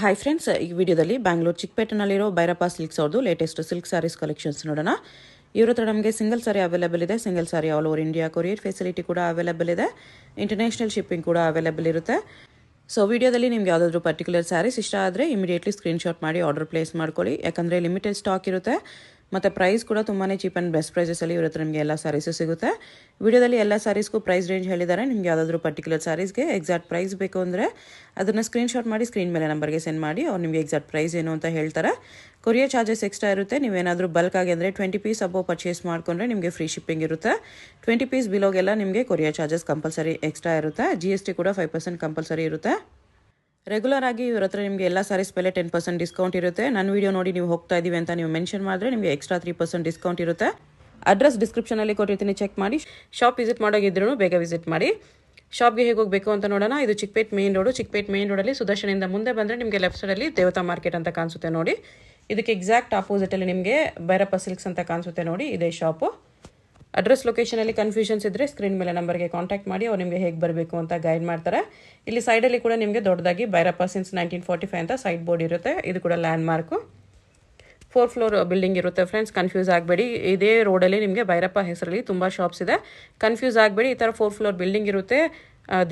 Hi friends, ಈ ವಿಡಿಯೋದಲ್ಲಿ ಬ್ಯಾಂಗ್ಳೂರು ಚಿಕ್ಕಪೇಟೆನಲ್ಲಿರೋ ಭೈರಪ್ಪ ಸಿಲ್ಕ್ಸ್ ಅವ್ರದ್ದು ಲೇಟೆಸ್ಟ್ ಸಿಲ್ಕ್ ಸ್ಯಾರೀಸ್ ಕಲೆಕ್ಷನ್ಸ್ ನೋಡೋಣ. ಇವ್ರ ಹತ್ರ ನಮಗೆ ಸಿಂಗಲ್ ಸಾರಿ ಅವೈಲೇಬಲ್ ಇದೆ. Single saree all over India courier facility ಕೂಡ ಅವೈಲೇಬಲ್ ಇದೆ. ಇಂಟರ್ನ್ಯಾಷನಲ್ ಶಿಪ್ಪಿಂಗ್ ಕೂಡ ಅವೈಲೇಬಲ್ ಇರುತ್ತೆ. ಸೊ ವಿಡಿಯೋದಲ್ಲಿ ನಿಮ್ಗೆ ಯಾವುದಾದ್ರೂ ಪರ್ಟಿಕ್ಯುಲರ್ ಸ್ಯಾರೀಸ್ ಇಷ್ಟ ಆದರೆ ಇಮಿಡಿಯೇಟ್ಲಿ ಸ್ಕ್ರೀನ್ಶಾಟ್ ಮಾಡಿ ಆರ್ಡರ್ ಪ್ಲೇಸ್ ಮಾಡ್ಕೊಳ್ಳಿ. ಯಾಕಂದರೆ ಲಿಮಿಟೆಡ್ ಸ್ಟಾಕ್ ಇರುತ್ತೆ ಮತ್ತು ಪ್ರೈಸ್ ಕೂಡ ತುಂಬಾ ಚೀಪ್ ಆ್ಯಂಡ್ ಬೆಸ್ಟ್ ಪ್ರೈಸಸಲ್ಲಿ ಇವ್ರ ಹತ್ರ ನಿಮಗೆ ಎಲ್ಲ ಸ್ಯಾರೀಸು ಸಿಗುತ್ತೆ. ವಿಡಿಯೋದಲ್ಲಿ ಎಲ್ಲ ಸ್ಯಾರೀಸ್ಗೂ ಪ್ರೈಸ್ ರೇಂಜ್ ಹೇಳಿದ್ದಾರೆ. ನಿಮ್ಗೆ ಯಾವುದಾದ್ರೂ ಪರ್ಟಿಕ್ಯುಲರ್ ಸ್ಯಾರೀಸ್ಗೆ ಎಕ್ಸಾಕ್ಟ್ ಪ್ರೈಸ್ ಬೇಕು ಅಂದರೆ ಅದನ್ನು ಸ್ಕ್ರೀನ್ಶಾಟ್ ಮಾಡಿ ಸ್ಕ್ರೀನ್ ಮೇಲೆ ನಂಬರ್ಗೆ ಸೆಂಡ್ ಮಾಡಿ ಅವ್ರು ನಿಮಗೆ ಎಕ್ಸಾಕ್ಟ್ ಪ್ರೈಸ್ ಏನು ಅಂತ ಹೇಳ್ತಾರೆ. ಕೊರಿಯರ್ ಚಾರ್ಜಸ್ ಎಕ್ಸ್ಟ್ರಾ ಇರುತ್ತೆ. ನೀವೇನಾದರೂ ಬಲ್ಕ್ ಆಗಿ ಅಂದರೆ 20 ಪೀಸ್ ಅಬೋವ್ ಪರ್ಚೇಸ್ ಮಾಡಿಕೊಂಡ್ರೆ ನಿಮಗೆ ಫ್ರೀ ಶಿಪ್ಪಿಂಗ್ ಇರುತ್ತೆ. 20 ಪೀಸ್ ಬಿಲೋಗೆಲ್ಲ ನಿಮಗೆ ಕೊರಿಯರ್ ಚಾರ್ಜಸ್ ಕಂಪಲ್ಸರಿ ಎಕ್ಸ್ಟ್ರಾ ಇರುತ್ತೆ. GST ಕೂಡ 5% ಕಂಪಲ್ಸರಿ ಇರುತ್ತೆ. ರೆಗ್ಯುಲರ್ ಆಗಿ ಇವ್ರ ಹತ್ರ ನಿಮಗೆ ಎಲ್ಲ ಸ್ಯಾರೀಸ್ ಮೇಲೆ 10% ಡಿಸ್ಕೌಂಟ್ ಇರುತ್ತೆ. ನನ್ನ ವಿಡಿಯೋ ನೋಡಿ ನೀವು ಹೋಗ್ತಾ ಇದ್ದೀವಿ ಅಂತ ನೀವು ಮೆನ್ಷನ್ ಮಾಡಿದ್ರೆ ನಿಮಗೆ ಎಕ್ಸ್ಟ್ರಾ 3% ಡಿಸ್ಕೌಂಟ್ ಇರುತ್ತೆ. ಅಡ್ರೆಸ್ ಡಿಸ್ಕ್ರಿಪ್ಷನಲ್ಲಿ ಕೊಟ್ಟಿರ್ತೀನಿ, ಚೆಕ್ ಮಾಡಿ. ಶಾಪ್ ವಿಸಿಟ್ ಮಾಡೋಗಿದ್ರು ಬೇಗ ವಿಸಿಟ್ ಮಾಡಿ. ಶಾಪ್ಗೆ ಹೇಗೆ ಹೋಗಬೇಕು ಅಂತ ನೋಡೋಣ. ಇದು Chickpet main road. Chickpet main ರೋಡಲ್ಲಿ ಸುದರ್ಶನಿಂದ ಮುಂದೆ ಬಂದರೆ ನಿಮಗೆ ಲೆಫ್ಟ್ ಸೈಡಲ್ಲಿ ದೇವತಾ ಮಾರ್ಕೆಟ್ ಅಂತ ಕಾಣಿಸುತ್ತೆ ನೋಡಿ. ಇದಕ್ಕೆ ಎಕ್ಸಾಕ್ಟ್ ಆಪೋಸಿಟಲ್ಲಿ ನಿಮಗೆ ಭೈರಪ್ಪ ಸಿಲ್ಕ್ಸ್ ಅಂತ ಕಾಣಿಸುತ್ತೆ ನೋಡಿ, ಇದೇ ಶಾಪು. ಅಡ್ರೆಸ್ ಲೊಕೇಶನಲ್ಲಿ ಕನ್ಫ್ಯೂಷನ್ಸ್ ಇದ್ದರೆ ಸ್ಕ್ರೀನ್ ಮೇಲೆ ನಂಬರ್ಗೆ ಕಾಂಟ್ಯಾಕ್ಟ್ ಮಾಡಿ ಅವ್ರು ನಿಮಗೆ ಹೇಗೆ ಬರಬೇಕು ಅಂತ ಗೈಡ್ ಮಾಡ್ತಾರೆ. ಇಲ್ಲಿ ಸೈಡಲ್ಲಿ ಕೂಡ ನಿಮಗೆ ದೊಡ್ಡದಾಗಿ ಭೈರಪ್ಪ ಸಿನ್ಸ್ 1945 ಅಂತ ಸೈಡ್ ಬೋರ್ಡ್ ಇರುತ್ತೆ. ಇದು ಕೂಡ ಲ್ಯಾಂಡ್ ಮಾರ್ಕು. 4 ಫ್ಲೋರ್ ಬಿಲ್ಡಿಂಗ್ ಇರುತ್ತೆ ಫ್ರೆಂಡ್ಸ್, ಕನ್ಫ್ಯೂಸ್ ಆಗಬೇಡಿ. ಇದೇ ರೋಡಲ್ಲಿ ನಿಮಗೆ ಭೈರಪ್ಪ ಹೆಸರಲ್ಲಿ ತುಂಬ ಶಾಪ್ಸ್ ಇದೆ. ಕನ್ಫ್ಯೂಸ್ ಆಗಬೇಡಿ. ಈ ಥರ 4 ಫ್ಲೋರ್ ಬಿಲ್ಡಿಂಗ್ ಇರುತ್ತೆ.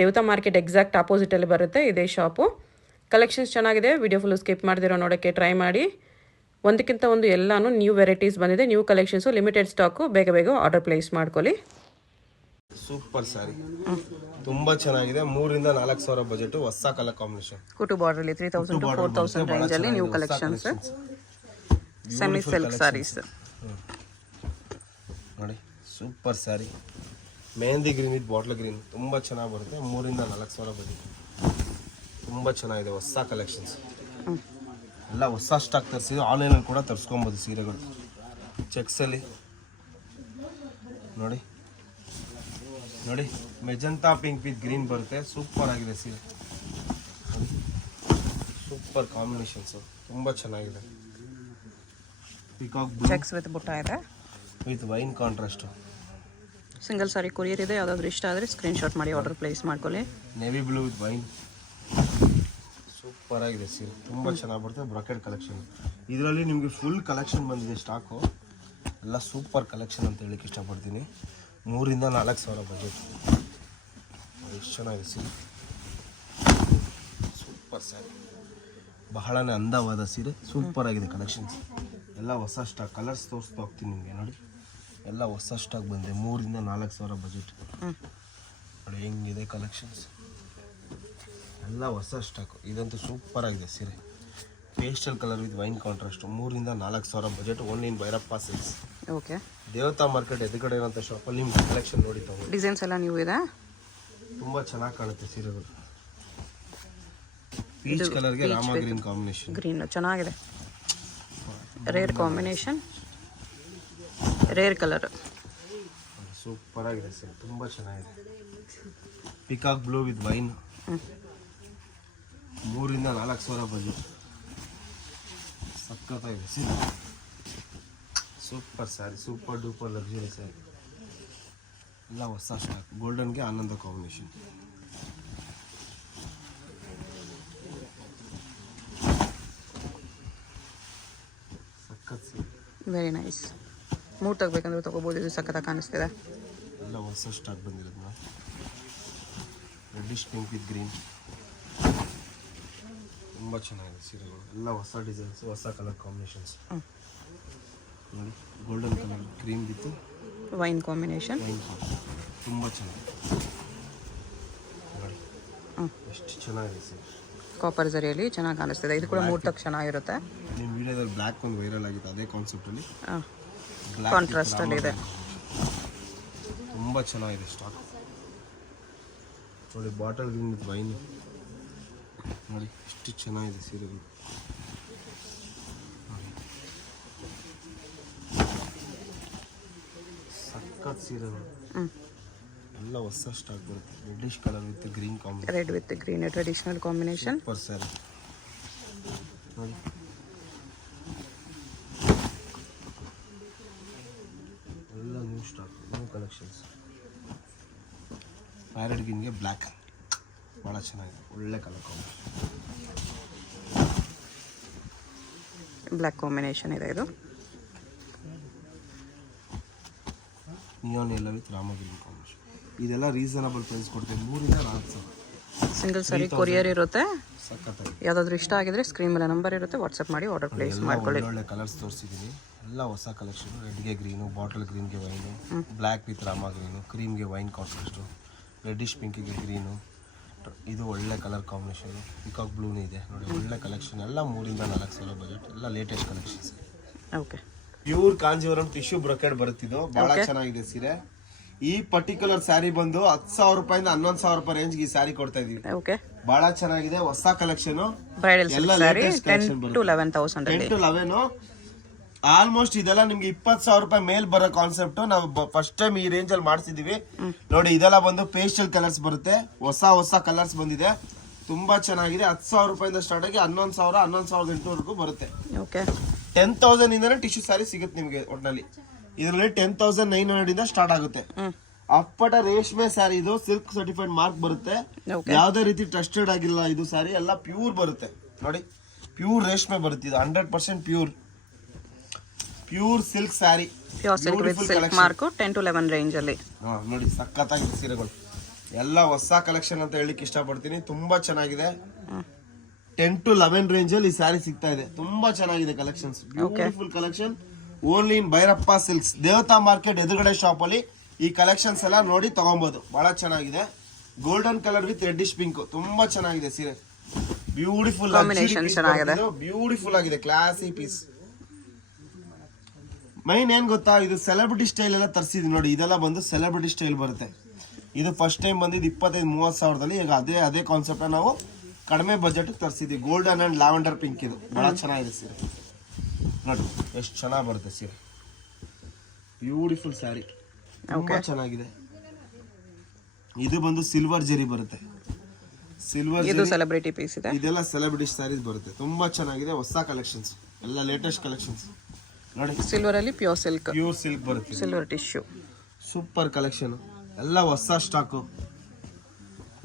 ದೇವತಾ ಮಾರ್ಕೆಟ್ ಎಕ್ಸಾಕ್ಟ್ ಆಪೋಸಿಟಲ್ಲಿ ಬರುತ್ತೆ ಇದೇ ಶಾಪು. ಕಲೆಕ್ಷನ್ಸ್ ಚೆನ್ನಾಗಿದೆ. ವಿಡಿಯೋ ಫುಲ್ಲು ಸ್ಕಿಪ್ ಮಾಡ್ದಿರೋ ನೋಡೋಕ್ಕೆ ಟ್ರೈ ಮಾಡಿ. ಒಂದಕ್ಕಿಂತ ಒಂದು ಎಲ್ಲಾನು ನ್ಯೂ ವೆರೈಟೀಸ್ ಬಂದಿದೆ, ನ್ಯೂ ಕಲೆಕ್ಷನ್ಸು, ಲಿಮಿಟೆಡ್ ಸ್ಟಾಕು. ಬೇಗ ಬೇಗ ಆರ್ಡರ್ ಪ್ಲೇಸ್ ಮಾಡ್ಕೊಳ್ಳಿ. ಸೂಪರ್ ಸ್ಯಾರಿ, ತುಂಬಾ ಚೆನ್ನಾಗಿದೆ. 3 ರಿಂದ 4 ಸಾವಿರ ಬಜೆಟ್, ಹೊಸ ಕಲರ್ ಕಾಂಬಿನೇಷನ್. ಕುಟು ಬಾರ್ಡರ್ ಅಲ್ಲಿ 3000 to 4000 ರೇಂಜ್ ಅಲ್ಲಿ new collections, semi silk sarees ನೋಡಿ. Super saree, mehndi green with bottle green, ತುಂಬಾ ಚೆನ್ನಾಗಿ ಬರುತ್ತೆ. 3 ರಿಂದ 4 ಸಾವಿರ ಬಜೆಟ್, ತುಂಬಾ ಚೆನ್ನಾಗಿದೆ. ಹೊಸ ಕಲೆಕ್ಷನ್ಸ್ ಎಲ್ಲ ಹೊಸ ಸ್ಟಾಕ್ ತರಿಸಿ ಆನ್ಲೈನಲ್ಲಿ ಕೂಡ ತರಿಸ್ಕೊಬೋದು ಸೀರೆಗಳು. ಚೆಕ್ಸಲ್ಲಿ ನೋಡಿ ನೋಡಿ, ಮೆಜಂತಾ ಪಿಂಕ್ ವಿತ್ ಗ್ರೀನ್ ಬರುತ್ತೆ. ಸೂಪರ್ ಆಗಿದೆ ಸೀರೆ, ಸೂಪರ್ ಕಾಂಬಿನೇಷನ್ಸು, ತುಂಬ ಚೆನ್ನಾಗಿದೆ. ಪಿಕಾಕ್ ಬ್ಲೂ ಚೆಕ್ಸ್ ವಿತ್ ಬುಟ್ಟ ಇದೆ, with wine contrast. Single sari courier ಇದೆ. ಯಾವುದಾದ್ರೂ ಇಷ್ಟ ಆದರೆ ಸ್ಕ್ರೀನ್ಶಾಟ್ ಮಾಡಿ ಆರ್ಡರ್ ಪ್ಲೇಸ್ ಮಾಡ್ಕೊಳ್ಳಿ. Navy blue with wine, super ಆಗಿದೆ ಸೀರೆ, ತುಂಬ ಚೆನ್ನಾಗಿ ಬರುತ್ತೆ. ಬ್ರಾಕೆಟ್ ಕಲೆಕ್ಷನ್, ಇದರಲ್ಲಿ ನಿಮಗೆ ಫುಲ್ ಕಲೆಕ್ಷನ್ ಬಂದಿದೆ ಸ್ಟಾಕು. ಎಲ್ಲ ಸೂಪರ್ ಕಲೆಕ್ಷನ್ ಅಂತ ಹೇಳಕ್ಕೆ ಇಷ್ಟಪಡ್ತೀನಿ. 3 ರಿಂದ 4 ಸಾವಿರ ಬಜೆಟ್, ಎಷ್ಟು ಚೆನ್ನಾಗಿದೆ ಸೀರೆ. ಸೂಪರ್ ಸ್ಯಾರಿ, ಬಹಳನೇ ಅಂದವಾದ ಸೀರೆ, ಸೂಪರ್ ಆಗಿದೆ ಕಲೆಕ್ಷನ್ಸ್. ಎಲ್ಲ ಹೊಸ ಸ್ಟಾಕ್, ಕಲರ್ಸ್ ತೋರಿಸ್ತಾ ಹೋಗ್ತೀನಿ ನಿಮಗೆ ನೋಡಿ. ಎಲ್ಲ ಹೊಸ ಸ್ಟಾಕ್ ಬಂದಿದೆ. 3 ರಿಂದ 4 ಸಾವಿರ ಬಜೆಟ್ ನೋಡಿ, ಹೆಂಗಿದೆ ಕಲೆಕ್ಷನ್ಸ್. ಎಲ್ಲ ಹೊಸ ಸ್ಟಾಕು, ಇದಂತೂ ಸೂಪರ್ ಆಗಿದೆ ಸೀರೆ. Pastel colour with wine contrast. 3 ರಿಂದ 4 ಸಾವಿರ budget, only in Bhairappa Silks. Okay, Devatha market ಎದುರುಗಡೆ ಇರೋಂಥ ಶಾಪಲ್ಲಿ ನಿಮ್ಗೆ ಕಲೆಕ್ಷನ್ ನೋಡಿ ತಗೊಂಡು. ಡಿಸೈನ್ಸ್ ಎಲ್ಲ ನ್ಯೂ ಇದೆ, ತುಂಬ ಚೆನ್ನಾಗಿ ಕಾಣುತ್ತೆ ಸೀರೆಗಳು. ಪೀಚ್ ಕಲರ್ಗೆ ರಾಮ ಗ್ರೀನ್ ಕಾಂಬಿನೇಷನ್. ಗ್ರೀನ್ ಚೆನ್ನಾಗಿದೆ, rare combination, rare colour. Super ಆಗಿದೆ ಸೀರೆ, ತುಂಬ ಚೆನ್ನಾಗಿದೆ. ಪಿಕಾಕ್ ಬ್ಲೂ ವಿತ್ ವೈನ್, 3 ರಿಂದ 4 ಸಾವಿರ ಬಜೆಟ್, ಸಖತ್ತಾಗಿದೆ ಸೀರೆ. Super sari, super duper luxury sari. ಎಲ್ಲ ಹೊಸ ಸ್ಟಾಕ್. ಗೋಲ್ಡನ್ಗೆ ಆನಂದ ಕಾಂಬಿನೇಷನ್. ಸಖತ್ ಸೀರೆ, ವೆರಿ ನೈಸ್. ಮೂಡ್ ತಗೋಬೇಕಂದ್ರೆ ತಗೋಬೋದು, ಇದು ಸಖತ್ತಾಗಿ ಕಾಣಿಸ್ತಿದೆ. ಎಲ್ಲ ಹೊಸ ಸ್ಟಾಕ್ ಬಂದಿರೋದು ನಾವು. ರೆಡ್ಡಿಶ್ ಪಿಂಕ್ ವಿತ್ ಗ್ರೀನ್, ತುಂಬ ಚೆನ್ನಾಗಿದೆ ಸೀರೆಗಳು. ಎಲ್ಲ ಹೊಸ ಡಿಸೈನ್ಸ್, ಹೊಸ ಕಲರ್ ಕಾಂಬಿನೇಷನ್ಸ್ ನೋಡಿ. Golden colour cream with wine combination, ತುಂಬ ಚೆನ್ನಾಗಿದೆ ನೋಡಿ. ಎಷ್ಟು ಚೆನ್ನಾಗಿದೆ ಸೀರೆ. ಕಾಪರ್ ಜರಿಯಲ್ಲಿ ಚೆನ್ನಾಗಿ ಕಾಣಿಸ್ತಿದೆ. ಇದು ಕೂಡ ಮೂಡ್ ತಕ್ಕ ಚೆನ್ನಾಗಿರುತ್ತೆ. ನಿಮ್ಮ ವಿಡಿಯೋದಲ್ಲಿ ಬ್ಲ್ಯಾಕ್ ಒಂದು ವೈರಲ್ ಆಗಿತ್ತು, ಅದೇ ಕಾನ್ಸೆಪ್ಟಲ್ಲಿ ಕಾಂಟ್ರಾಸ್ಟ್ ಅಲ್ಲಿ ಇದೆ. ತುಂಬ ಚೆನ್ನಾಗಿದೆ ಸ್ಟಾಕ್ ನೋಡಿ. ಬಾಟಲ್ ಗ್ರೀನ್ ವಿತ್ ವೈನ್ ನೋಡಿ, ಎಷ್ಟು ಚೆನ್ನಾಗಿದೆ ಸೀರೆಗಳು. ಸಖತ್ ಸೀರೆಗಳು, ಎಲ್ಲ ಹೊಸ ಸ್ಟಾಕ್ ಬರುತ್ತೆ. Reddish colour with green combination, red with green traditional combination. Super saree ನೋಡಿ. ಎಲ್ಲ new stock, new collections. Parrot ಗ್ರೀನ್ಗೆ ಬ್ಲ್ಯಾಕ್, ಭಾಳ ಚೆನ್ನಾಗಿದೆ, ಒಳ್ಳೆ ಕಲರ್ ಕಾಂಬಿನೇಷನ್. ಬ್ಲ್ಯಾಕ್ ಕಾಂಬಿನೇಷನ್ ಇದೆ ಇದು. ನಿಯಾನ್ ಎಲ್ಲ ವಿತ್ ರಾಮ ಗ್ರೀನ್ ಕಾಂಬಿನೇಷನ್. ಇದೆಲ್ಲ ರೀಸನಬಲ್ ಪ್ರೈಸ್ ಕೊಡ್ತೇವೆ, 3 ಇಂದ 4 ಸಾವಿರ. ಸಿಂಗಲ್ ಸಾರಿ ಕೊರಿಯರ್ ಇರುತ್ತೆ. ಸಖತ್ತಾಗಿ ಯಾವುದಾದ್ರೂ ಇಷ್ಟ ಆಗಿದ್ರೆ ಸ್ಕ್ರೀನ್ ಮೇಲೆ ನಂಬರ್ ಇರುತ್ತೆ, ವಾಟ್ಸಪ್ ಮಾಡಿ ಆರ್ಡರ್ ಪ್ಲೇಸ್ ಮಾಡ್ಕೊಳ್ಳಿ. ಒಳ್ಳೆ ಕಲರ್ಸ್ ತೋರಿಸಿದ್ದೀನಿ, ಎಲ್ಲ ಹೊಸ ಕಲೆಕ್ಷನ್. ರೆಡ್ಗೆ ಗ್ರೀನು, ಬಾಟಲ್ ಗ್ರೀನ್ಗೆ wine, black with Rama green, ಕ್ರೀಮ್ಗೆ ವೈನ್ ಕಾಂಟ್ರಾಸ್ಟು, ರೆಡ್ಡಿಶ್ ಪಿಂಕಿಗೆ ಗ್ರೀನು. ಇದು ಒಳ್ಳೆ ಕಲರ್ ಕಾಂಬಿನೇಷನ್. ಪಿಕಾಕ್ ಬ್ಲೂನೇ ಇದೆ ನೋಡಿ, ಒಳ್ಳೆ ಕಲೆಕ್ಷನ್. ಎಲ್ಲ 3 ಇಂದ 4 ಸಾವಿರ ಬಜೆಟ್, ಎಲ್ಲ latest collections. Okay, pure Kanjeevaram tissue brocade ಬರುತ್ತಿದ್ದು, ಬಹಳ ಚೆನ್ನಾಗಿದೆ ಸೀರೆ. ಈ ಪರ್ಟಿಕ್ಯುಲರ್ ಸ್ಯಾರಿ ಬಂದು 10,000 ರೂಪಾಯಿಂದ 11,000 ರೂಪಾಯಿ ರೇಂಜ್ಗೆ ಈ ಸ್ಯಾರಿ ಕೊಡ್ತಾ ಇದೀವಿ. ಓಕೆ, ಬಹಳ ಚೆನ್ನಾಗಿದೆ, ಹೊಸ ಕಲೆಕ್ಷನ್. ಬ್ರೈಡಲ್ ಎಲ್ಲ ಸ್ಯಾರಿ ಲೇಟೆಸ್ಟ್ 10 ಕಲೆಕ್ಷನ್ to ಬರುತ್ತೆ. 11,000 10 to 11 ಆಲ್ಮೋಸ್ಟ್ ಇದೆಲ್ಲ ನಿಮ್ಗೆ 20,000 ರೂಪಾಯಿ ಮೇಲ್ ಬರೋ ಕಾನ್ಸೆಪ್ಟ್. ನಾವು ಫಸ್ಟ್ ಟೈಮ್ ಈ ರೇಂಜ್ ಅಲ್ಲಿ ಮಾಡ್ಸಿದೀವಿ ನೋಡಿ. ಇದೆಲ್ಲ ಬಂದು ಪೇಸ್ಟಲ್ ಕಲರ್ಸ್ ಬರುತ್ತೆ, ಹೊಸ ಕಲರ್ಸ್ ಬಂದಿದೆ, ತುಂಬಾ ಚೆನ್ನಾಗಿದೆ. 10,000 ರೂಪಾಯಿಂದ ಸ್ಟಾರ್ಟ್ ಆಗಿ 11,000, 11,800 ಬರುತ್ತೆ. ಓಕೆ, 10,000 ಇಂದನೇ ಟಿಶ್ಯೂ ಸ್ಯಾರಿ ಸಿಗುತ್ತೆ ನಿಮ್ಗೆ. ಒಟ್ಟಿನಲ್ಲಿ ಇದರಲ್ಲಿ 10,900 ಇಂದ ಸ್ಟಾರ್ಟ್ ಆಗುತ್ತೆ. ಅಪ್ಪಟ ರೇಷ್ಮೆ ಸ್ಯಾರಿ ಇದು, ಸಿಲ್ಕ್ ಸರ್ಟಿಫೈಡ್ ಮಾರ್ಕ್ ಬರುತ್ತೆ. ಯಾವ್ದೇ ರೀತಿ ಟ್ರಸ್ಟೆಡ್ ಆಗಿಲ್ಲ ಇದು ಸ್ಯಾರಿ, ಎಲ್ಲ ಪ್ಯೂರ್ ಬರುತ್ತೆ ನೋಡಿ. ಪ್ಯೂರ್ ರೇಷ್ಮೆ ಬರುತ್ತೆ ಇದು, 100% pure silk sari. Pure silk with silk mark 10 to 11 range ಅಲ್ಲಿ ನೋಡಿ. ಸಖತ್ತಾಗಿದೆ ಸೀರೆಗಳು, ಎಲ್ಲ ಹೊಸ ಕಲೆಕ್ಷನ್ ಅಂತ ಹೇಳಿಕ್ಕೆ ಇಷ್ಟಪಡ್ತೀನಿ. ತುಂಬಾ ಚೆನ್ನಾಗಿದೆ. 10 to 11 ರೇಂಜ್ ಅಲ್ಲಿ ಈ ಸ್ಯಾರಿ ಸಿಗ್ತಾ ಇದೆ. ತುಂಬಾ ಚೆನ್ನಾಗಿದೆ collections, beautiful collection. Only in Bhairappa silks, ದೇವತಾ ಮಾರ್ಕೆಟ್ ಎದುರುಗಡೆ ಶಾಪ್ ಅಲ್ಲಿ ಈ ಕಲೆಕ್ಷನ್ಸ್ ಎಲ್ಲ ನೋಡಿ ತಗೊಬಹುದು. ಬಹಳ ಚೆನ್ನಾಗಿದೆ. Golden colour with reddish pink, ತುಂಬಾ ಚೆನ್ನಾಗಿದೆ ಸೀರೆ. ಬ್ಯೂಟಿಫುಲ್ ಕಾಂಬಿನೇಷನ್ ಚೆನ್ನಾಗಿದೆ, ಬ್ಯೂಟಿಫುಲ್ ಆಗಿದೆ, ಕ್ಲಾಸಿ ಪೀಸ್. ಮೈನ್ ಏನ್ ಗೊತ್ತಾ, ಇದು ಸೆಲೆಬ್ರಿಟಿ ಸ್ಟೈಲ್ ಎಲ್ಲ ತರಿಸಿದ್ವಿ ನೋಡಿ. ಇದೆಲ್ಲ ಬಂದು ಸೆಲೆಬ್ರಿಟಿ ಸ್ಟೈಲ್ ಬರುತ್ತೆ. ಇದು ಫಸ್ಟ್ ಟೈಮ್ ಬಂದಿದ್ದು 25-30 ಸಾವಿರದಲ್ಲಿ. ಈಗ ಅದೇ ಕಾನ್ಸೆಪ್ಟ್ ನಾವು ಕಡಿಮೆ ಬಜೆಟ್ ತರಿಸಿದ್ವಿ. ಗೋಲ್ಡನ್ ಅಂಡ್ ಲ್ಯಾವೆಂಡರ್ ಪಿಂಕ್, ಇದು ಬಹಳ ಚೆನ್ನಾಗಿದೆ ಸೀರೆ ನೋಡಿ. ಎಷ್ಟು ಚೆನ್ನಾಗಿ ಬರುತ್ತೆ ಸೀರೆ, ಬ್ಯೂಟಿಫುಲ್ ಸ್ಯಾರಿ, ತುಂಬಾ ಚೆನ್ನಾಗಿದೆ. ಇದು ಬಂದು ಸಿಲ್ವರ್ ಜರಿ ಬರುತ್ತೆ, ಸಿಲ್ವರ್ ಇದು ಸೆಲೆಬ್ರಿಟಿ ಪೀಸ್ ಇದೆ. ಇದೆಲ್ಲ ಸೆಲೆಬ್ರಿಟಿ ಸ್ಯಾರೀಸ್ ಬರುತ್ತೆ, ತುಂಬಾ ಚೆನ್ನಾಗಿದೆ. ಹೊಸ ಕಲೆಕ್ಷನ್ಸ್, ಎಲ್ಲ ಲೇಟೆಸ್ಟ್ ಕಲೆಕ್ಷನ್ಸ್ ನೋಡಿ. ಸಿಲ್ವರ್ ಅಲ್ಲಿ ಪ್ಯೂರ್ ಸಿಲ್ಕ್ ಬರುತ್ತೆ, ಸಿಲ್ವರ್ ಟಿಶ್ಯೂ, ಸೂಪರ್ ಕಲೆಕ್ಷನ್, ಎಲ್ಲ ಹೊಸ ಸ್ಟಾಕು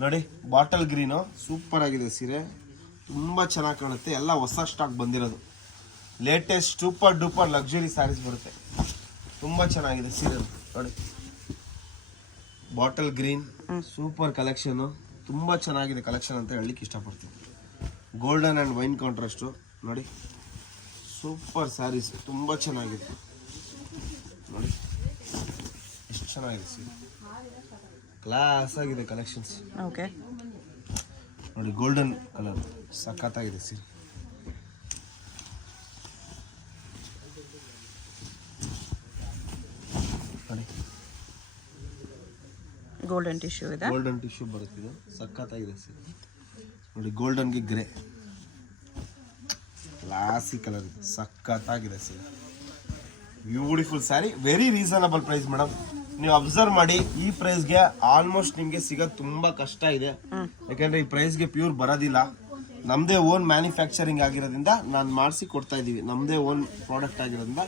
ನೋಡಿ. ಬಾಟಲ್ ಗ್ರೀನು ಸೂಪರ್ ಆಗಿದೆ ಸೀರೆ, ತುಂಬಾ ಚೆನ್ನಾಗಿ ಕಾಣುತ್ತೆ. ಎಲ್ಲ ಹೊಸ ಸ್ಟಾಕ್ ಬಂದಿರೋದು, latest super duper luxury saris ಬರುತ್ತೆ. ತುಂಬಾ ಚೆನ್ನಾಗಿದೆ ಸೀರೆ ನೋಡಿ. ಬಾಟಲ್ ಗ್ರೀನ್ ಸೂಪರ್ ಕಲೆಕ್ಷನ್, ತುಂಬಾ ಚೆನ್ನಾಗಿದೆ ಕಲೆಕ್ಷನ್ ಅಂತ ಹೇಳಲಿಕ್ಕೆ ಇಷ್ಟಪಡ್ತೀನಿ. ಗೋಲ್ಡನ್ ಅಂಡ್ ವೈನ್ ಕಾಂಟ್ರಾಸ್ಟ್ ನೋಡಿ, ಸೂಪರ್ ಸ್ಯಾರೀಸ್, ತುಂಬಾ ಚೆನ್ನಾಗಿದೆ ನೋಡಿ. ಎಷ್ಟು ಚೆನ್ನಾಗಿದೆ ಸೀರೆ, ಕ್ಲಾಸ್ ಆಗಿದೆ ಕಲೆಕ್ಷನ್ಸ್. ಓಕೆ ನೋಡಿ, ಗೋಲ್ಡನ್ ಕಲರ್ ಸಖತ್ತಾಗಿದೆ ಸೀರೆ. ನೋಡಿ, ಗೋಲ್ಡನ್ ಟಿಶ್ಯೂ ಇದೆ, ಗೋಲ್ಡನ್ ಟಿಶ್ಯೂ ಬರುತ್ತಿದೆ, ಸಖತ್ತಾಗಿದೆ ಸೀರೆ ನೋಡಿ. ಗೋಲ್ಡನ್ಗೆ ಗ್ರೇ ಕ್ಲಾಸಿ ಕಲರ್ ಇದೆ, ಸಖತ್ತಾಗಿದೆ ಸೀರೆ. Beautiful sari, very reasonable price madam. ನೀವು ಅಬ್ಸರ್ವ್ ಮಾಡಿ, ಈ ಪ್ರೈಸ್ಗೆ ಆಲ್ಮೋಸ್ಟ್ ನಿಮಗೆ ಸಿಗೋದು ತುಂಬಾ ಕಷ್ಟ ಇದೆ. ಯಾಕಂದ್ರೆ ಈ ಪ್ರೈಸ್ಗೆ ಪ್ಯೂರ್ ಬರೋದಿಲ್ಲ. ನಮ್ದೇ ಓನ್ ಮ್ಯಾನುಫ್ಯಾಕ್ಚರಿಂಗ್ ಆಗಿರೋದ್ರಿಂದ ನಾನು ಮಾಡಿಸಿ ಕೊಡ್ತಾ ಇದೀವಿ. ನಮ್ದೇ ಓನ್ ಪ್ರಾಡಕ್ಟ್ ಆಗಿರೋದ್ರಿಂದ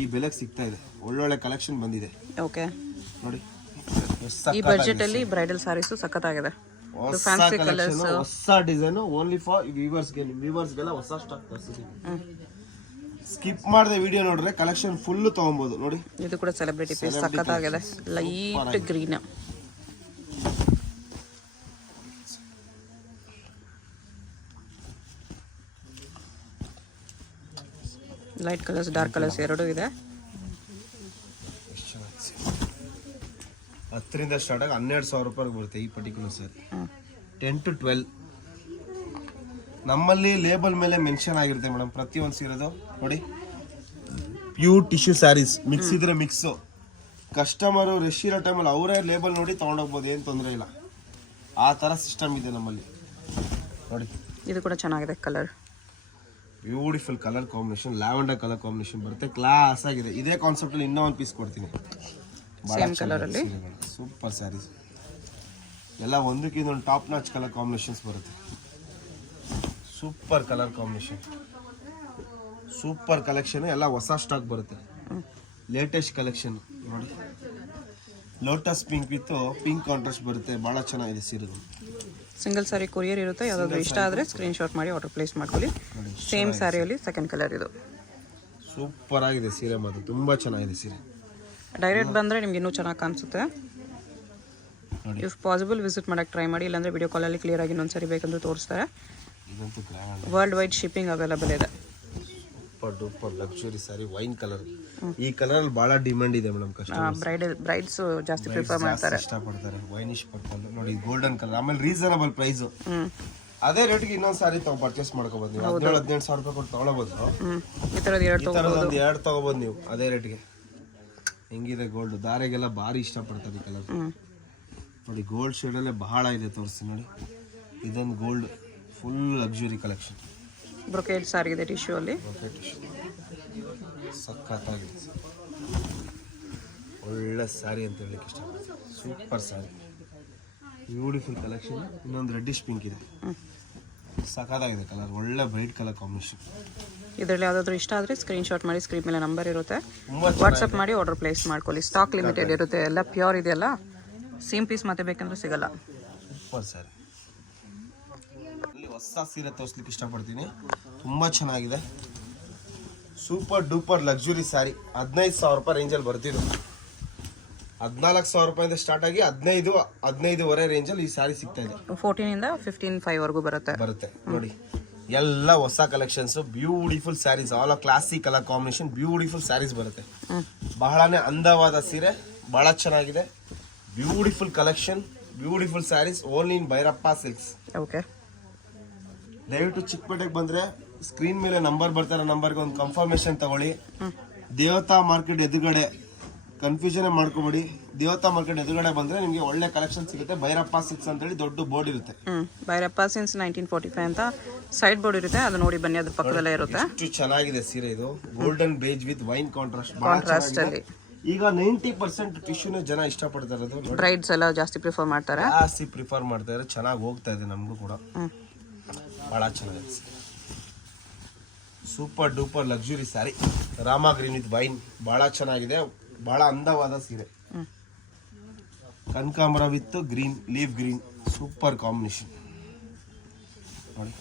ಈ ಬೆಲೆಗೆ ಸಿಗ್ತಾ ಇದೆ. ಒಳ್ಳೊಳ್ಳೆ ಕಲೆಕ್ಷನ್ ಬಂದಿದೆ. ಓಕೆ ನೋಡಿ, ಈ ಬಜೆಟ್ ಅಲ್ಲಿ ಬ್ರೈಡಲ್ ಸ್ಯಾರೀಸ್ ಸಖತ್ತಾಗಿದೆ. ಹೊಸ ಕಲೆಕ್ಷನ್, ಹೊಸ ಡಿಸೈನ್, ಓನ್ಲಿ ಫಾರ್ ವ್ಯೂವರ್ಸ್ಗೆ. ನಿಮ್ಮ ವ್ಯೂವರ್ಸ್ಗೆಲ್ಲ ಹೊಸ ಸ್ಟಾಕ್ ತರಿಸಿದ್ದೀವಿ. ಸ್ಕಿಪ್ ಮಾಡದೆ ವಿಡಿಯೋ ನೋಡಿದ್ರೆ ಕಲೆಕ್ಷನ್ ಫುಲ್ ತಗೊಬಹುದು ನೋಡಿ. ಇದು ಕೂಡ ಸೆಲೆಬ್ರಿಟಿ ಪೀಸ್, ಸಖತ್ತಾಗಿದೆ. Light green, light colours, dark colours ಎರಡೂ ಇದೆ. 10ರಿಂದ ಸ್ಟಾರ್ಟ್ ಆಗಿ 12,000 ರೂಪಾಯಿಗೆ ಬರುತ್ತೆ ಈ ಪರ್ಟಿಕ್ಯುಲರ್ ಸ್ಯಾರಿ. 10 to 12 ನಮ್ಮಲ್ಲಿ ಲೇಬಲ್ ಮೇಲೆ ಮೆನ್ಷನ್ ಆಗಿರುತ್ತೆ ಮೇಡಮ್ ಪ್ರತಿಯೊಂದು ಸೀರೆದು ನೋಡಿ. ಪ್ಯೂರ್ ಟಿಶ್ಯೂ ಸ್ಯಾರೀಸ್, ಮಿಕ್ಸ್ ಇದ್ರೆ ಮಿಕ್ಸು. ಕಸ್ಟಮರು ರಶ್ ಇರೋ ಟೈಮಲ್ಲಿ ಅವರೇ ಲೇಬಲ್ ನೋಡಿ ತೊಗೊಂಡೋಗ್ಬೋದು, ಏನು ತೊಂದರೆ ಇಲ್ಲ. ಆ ಥರ ಸಿಸ್ಟಮ್ ಇದೆ ನಮ್ಮಲ್ಲಿ ನೋಡಿ. ಇದು ಕೂಡ ಚೆನ್ನಾಗಿದೆ colour, beautiful colour combination, lavender colour combination ಬರುತ್ತೆ, ಕ್ಲಾಸ್ ಆಗಿದೆ. ಇದೇ ಕಾನ್ಸೆಪ್ಟಲ್ಲಿ ಇನ್ನೂ ಒಂದು ಪೀಸ್ ಕೊಡ್ತೀನಿ, ಸೇಮ್ ಕಲರ್ ಅಲ್ಲಿ ಸೂಪರ್ ಸ್ಯಾರೀಸ್. ಎಲ್ಲ ಒಂದಕ್ಕಿಂತ ಒಂದು ಟಾಪ್ ನಾಚ್ ಕಲರ್ ಕಾಂಬಿನೇಷನ್ಸ್ ಬರುತ್ತೆ. Super colour combination, super collection, ಎಲ್ಲ ಹೊಸ ಸ್ಟಾಕ್ ಬರುತ್ತೆ, ಲೇಟೆಸ್ಟ್ ಕಲೆಕ್ಷನ್ ನೋಡಿ. Lotus pink with pink contrast ಬರುತ್ತೆ, ಭಾಳ ಚೆನ್ನಾಗಿದೆ ಸೀರೆಗಳು. ಸಿಂಗಲ್ ಸಾರಿ ಕೊರಿಯರ್ ಇರುತ್ತೆ. ಯಾವುದಾದ್ರು ಇಷ್ಟ ಆದರೆ ಸ್ಕ್ರೀನ್ ಶಾಟ್ ಮಾಡಿ ಆರ್ಡರ್ ಪ್ಲೇಸ್ ಮಾಡ್ಕೊಳ್ಳಿ. ಸೇಮ್ ಸ್ಯಾರಿಯಲ್ಲಿ ಸೆಕೆಂಡ್ ಕಲರ್ ಇದು. ಸೂಪರ್ ಆಗಿದೆ ಸೀರೆ ಮಾತ್ರ, ತುಂಬ ಚೆನ್ನಾಗಿದೆ ಸೀರೆ. ಡೈರೆಕ್ಟ್ ಬಂದರೆ ನಿಮ್ಗೆ ಇನ್ನೂ ಚೆನ್ನಾಗಿ ಕಾಣಿಸುತ್ತೆ. ಇಫ್ ಪಾಸಿಬಲ್ ವಿಸಿಟ್ ಮಾಡೋಕ್ಕೆ ಟ್ರೈ ಮಾಡಿ, ಇಲ್ಲಾಂದರೆ ವಿಡಿಯೋ ಕಾಲಲ್ಲಿ ಕ್ಲಿಯರಾಗಿ ಇನ್ನೊಂದ್ಸರಿ ಬೇಕಂದ್ರೆ ತೋರಿಸ್ತಾರೆ. ಇದಂತೂ grand, world wide shipping available ಇದೆ. Super duper luxury sari, wine colour. ಈ ಕಲರಲ್ಲಿ ಭಾಳ ಡಿಮ್ಯಾಂಡ್ ಇದೆ ಮೇಡಮ್, ಬ್ರೈಡ್ಸ್ ಜಾಸ್ತಿ ಪ್ರಿಫರ್ ಮಾಡ್ತಾರೆ, ಇಷ್ಟಪಡ್ತಾರೆ. ವೈನಿಶ್ ಪರ್ಪಲ್ ನೋಡಿ, ಗೋಲ್ಡನ್ ಕಲರ್. ಆಮೇಲೆ ರೀಸನಬಲ್ ಪ್ರೈಸ್. ಅದೇ ರೇಟ್ಗೆ ಇನ್ನೊಂದು ಸಾರಿ ತಾವು ಪರ್ಚೇಸ್ ಮಾಡ್ಕೋಬೋದು ನೀವು. 17-18 ಸಾವಿರ ರೂಪಾಯಿ ಕೊಟ್ಟು ತೊಗೊಳಬಹುದು. ಈ ಥರದ್ದು ಎರಡು ತೊಗೋಬೋದು ನೀವು ಅದೇ ರೇಟ್ಗೆ. ಹೆಂಗಿದೆ ಗೋಲ್ಡ್, ದಾರೆಗೆಲ್ಲ ಭಾರಿ ಇಷ್ಟಪಡ್ತಾರೆ ಈ ಕಲರ್ ನೋಡಿ. ಗೋಲ್ಡ್ ಶೇಡಲ್ಲೇ ಬಹಳ ಇದೆ, ತೋರಿಸಿ ನೋಡಿ. ಇದೊಂದು gold full luxury collection. Brocade sari ಇದೆ ಟಿಶ್ಯೂ ಅಲ್ಲಿ, ಸಖತ್ತಾಗಿದೆ. ಒಳ್ಳೆ ಸ್ಯಾರಿ ಅಂತ ಹೇಳಲಿಕ್ಕೆ ಇಷ್ಟಪಡ್ತೀನಿ. Super sari, beautiful collection. ಇನ್ನೊಂದು ರೆಡ್ಡಿಶ್ ಪಿಂಕ್ ಇದೆ, ಸಖತ್ತಾಗಿದೆ ಕಲರ್, ಒಳ್ಳೆ ಬ್ರೈಟ್ ಕಲರ್ ಕಾಂಬಿನೇಷನ್. ಇದರಲ್ಲಿ ಯಾವುದಾದ್ರೂ ಇಷ್ಟ ಆದರೆ ಸ್ಕ್ರೀನ್ಶಾಟ್ ಮಾಡಿ, ಸ್ಕ್ರೀನ್ ಮೇಲೆ ನಂಬರ್ ಇರುತ್ತೆ, ವಾಟ್ಸಪ್ ಮಾಡಿ ಆರ್ಡರ್ ಪ್ಲೇಸ್ ಮಾಡ್ಕೊಳ್ಳಿ. ಸ್ಟಾಕ್ ಲಿಮಿಟೆಡ್ ಇರುತ್ತೆ, ಎಲ್ಲ ಪ್ಯೂರ್ ಇದೆಯಲ್ಲ, ಸೇಮ್ ಪೀಸ್ ಮತ್ತೆ ಬೇಕಂದ್ರೆ ಸಿಗಲ್ಲ. ಸೂಪರ್ ಸ್ಯಾರಿ. ಇಲ್ಲಿ ಹೊಸ ಸೀರೆ ತೋರಿಸ್ಲಿಕ್ಕೆ ಇಷ್ಟಪಡ್ತೀನಿ, ತುಂಬ ಚೆನ್ನಾಗಿದೆ. Super duper luxury sari. 15,000 ರೂಪಾಯಿ ರೇಂಜಲ್ಲಿ ಬರ್ತಿದ್ದು. 14,000 ರೂಪಾಯಿಂದ ಸ್ಟಾರ್ಟ್ ಆಗಿ 15-15.5 ರೇಂಜಲ್ಲಿ ಈ ಸ್ಯಾರಿ ಸಿಗ್ತಾ ಇದೆ. 14 15,500 ಬರುತ್ತೆ ನೋಡಿ. ಎಲ್ಲ ಹೊಸ collections, beautiful saris, all classic colour combination, beautiful saris ಬರುತ್ತೆ. ಬಹಳನೇ ಅಂದವಾದ ಸೀರೆ, ಬಹಳ ಚೆನ್ನಾಗಿದೆ. Beautiful collection, beautiful saris, only in Bhairappa Silks. Okay, ದಯವಿಟ್ಟು ಚಿಕ್ಕಪೇಟೆಗೆ ಬಂದ್ರೆ ಸ್ಕ್ರೀನ್ ಮೇಲೆ ನಂಬರ್ ಬರ್ತಾರೆ, ನಂಬರ್ಗೆ ಒಂದು ಕನ್ಫರ್ಮೇಶನ್ ತಗೊಳ್ಳಿ. ದೇವತಾ ಮಾರ್ಕೆಟ್ ಎದುರುಗಡೆ, ಕನ್ಫ್ಯೂಷನ್ ಮಾಡ್ಕೋಬೇಡಿ. ದೇವತಾ ಮಾರ್ಕೆಟ್ ಎದುರುಗಡೆ ಬಂದ್ರೆ ನಿಮಗೆ ಒಳ್ಳೆ ಕಲೆಕ್ಷನ್ ಸಿಗುತ್ತೆ. ಭೈರಪ್ಪ ಸಿಲ್ಕ್ಸ್ ಅಂತ ಹೇಳಿ ದೊಡ್ಡ ಬೋರ್ಡ್ ಇರುತ್ತೆ. ಭೈರಪ್ಪ ಸಿನ್ಸ್ 1945 ಅಂತ ಸೈಡ್ ಬೋರ್ಡ್ ಇರುತ್ತೆ, ಅದು ನೋಡಿ ಬನ್ನಿ, ಅದ್ರ ಪಕ್ಕದಲ್ಲೇ ಇರುತ್ತೆ. ಎಷ್ಟು ಚೆನ್ನಾಗಿದೆ ಸೀರೆ ಇದು, golden beige with wine contrast ಅಲ್ಲಿ. ಈಗ 90% ಟಿಶ್ಯೂನೇ ಜನ ಇಷ್ಟಪಡ್ತಾ ಇರೋದು. ಬ್ರೈಡ್ಸ್ ಎಲ್ಲ ಜಾಸ್ತಿ ಪ್ರಿಫರ್ ಮಾಡ್ತಾರೆ, ಚೆನ್ನಾಗಿ ಹೋಗ್ತಾ ಇದೆ ನಮಗೂ ಕೂಡ. ಬಹಳ ಚೆನ್ನಾಗಿದೆ, super duper luxury sari. Rama green with wine, ಬಹಳ ಚೆನ್ನಾಗಿದೆ, ಬಹಳ ಅಂದವಾದ ಸೀರೆ. ಕನಕಾಂಬರ with green, leaf green, super combination ನೋಡಿ.